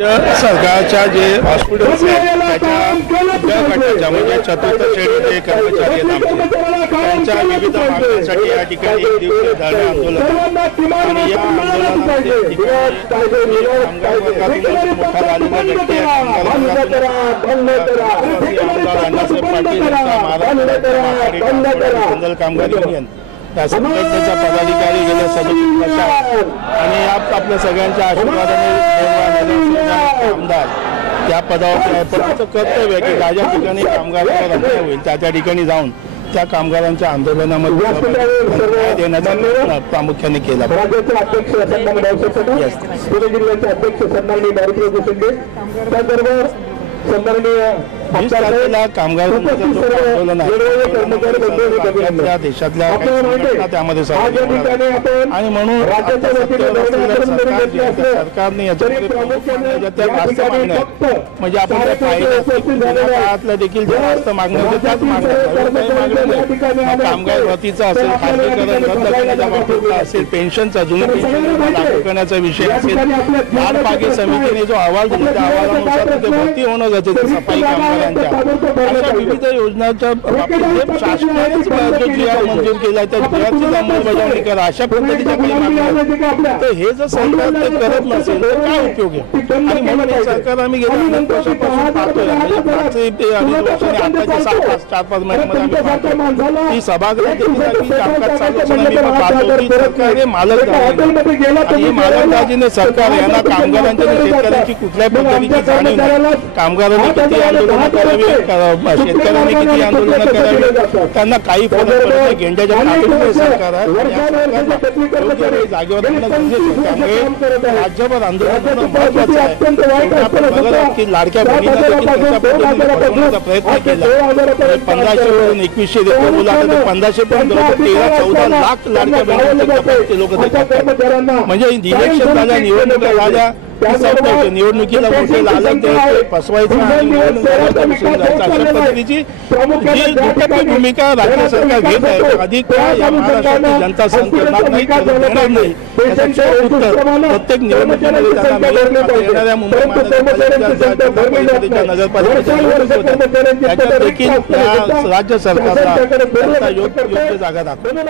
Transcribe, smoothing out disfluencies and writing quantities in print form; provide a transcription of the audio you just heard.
सरकारच्या जे हॉस्पिटल्स आहेत त्याच्या गटाच्या म्हणजे चतुर्थ श्रेणीचे कर्मचारी आहेत आमचे त्यांच्या विविध मागण्यांसाठी या ठिकाणी एक दिवसीय धरणे आंदोलन आणि या आंदोलनामध्ये कामगार वर्गातून मोठा झालेला व्यक्ती आमदार अण्णासाहेब पाटील महाराष्ट्र कामगार युनियन या संघटनेचा पदाधिकारी गेल्या 37 वर्षात आणि आपल्या सगळ्यांच्या आशीर्वादाने आमदार त्या पदावर आहे. पण आमचं कर्तव्य आहे की ज्या ठिकाणी कामगारांचा अन्याय होईल त्या ठिकाणी जाऊन त्या कामगारांच्या आंदोलनामध्ये देण्याचा प्रयत्न प्रामुख्याने केला. कामगार आंदोलन आहे देशातल्या त्यामध्ये आणि म्हणून सरकारने म्हणजे आपण काळातल्या देखील जे जास्त मागण्या होत्या त्याच मागण्या कामगार भरतीचा असेल, खासगीकरण रद्द करण्याच्या बाबतीतला असेल, पेन्शनचा जुने पेन्शन लागू करण्याचा विषय असेल, लाडपागी समितीने जो अहवाल दिला त्या अहवालानुसार ते भरती होणं गरजेचं सफाई कामगारांच्या अशा विविध योजनांच्या बाबतीत शासनानेच जो GR मंजूर केला त्या GRची अंमलबजावणी करा अशा पद्धतीच्या काही मागण्या. तर हे जर सरकार ते करत नसेल तर काय उपयोग आहे. आणि म्हणून हे सरकार आम्ही गेल्या अनेक वर्षापासून पाहतोय म्हणजे आताच्या 4-5 महिन्यामध्ये आम्ही पाहतो ही सभागृह कामकाज चालू असताना मी पाहतो की सरकार हे मालकदारी आणि हे मालकदारीने सरकार यांना कामगारांच्या शेतकऱ्यांची कुठल्या पद्धतीची जाणीव नाही. कामगारांनी किती आंदोलन करावे, शेतकऱ्यांनी किती आंदोलन करावे त्यांना काही फरक पडत नाही. गेंड्याच्या काठीमध्ये सरकार आहे जागेवर त्यामुळे राज्यभर आंदोलन महत्वाचं आहे की लाडक्या बहिणींना देखील प्रयत्न केला. 1500 वरून 2100 देतो मुलांना 1500 पर्यंत 13-14 लाख लाडक्या बहिणींचे लोक देतात. म्हणजे इलेक्शन झाल्या, निवडणुका झाल्या, निवडणुकीला मोठे लालच द्यायचे, फसवायचं आणि अशा पद्धतीची जी दुटप्पी भूमिका राज्य सरकार घेत आहे. अधिक या महाराष्ट्राची जनता सहन करणार नाही. प्रत्येक निवडणुकीमध्ये येणाऱ्या मुंबई महानगरपालिकेच्या नगरपालिकेच्या त्याच्यात देखील राज्य सरकारला योग्य जागा दाखवली.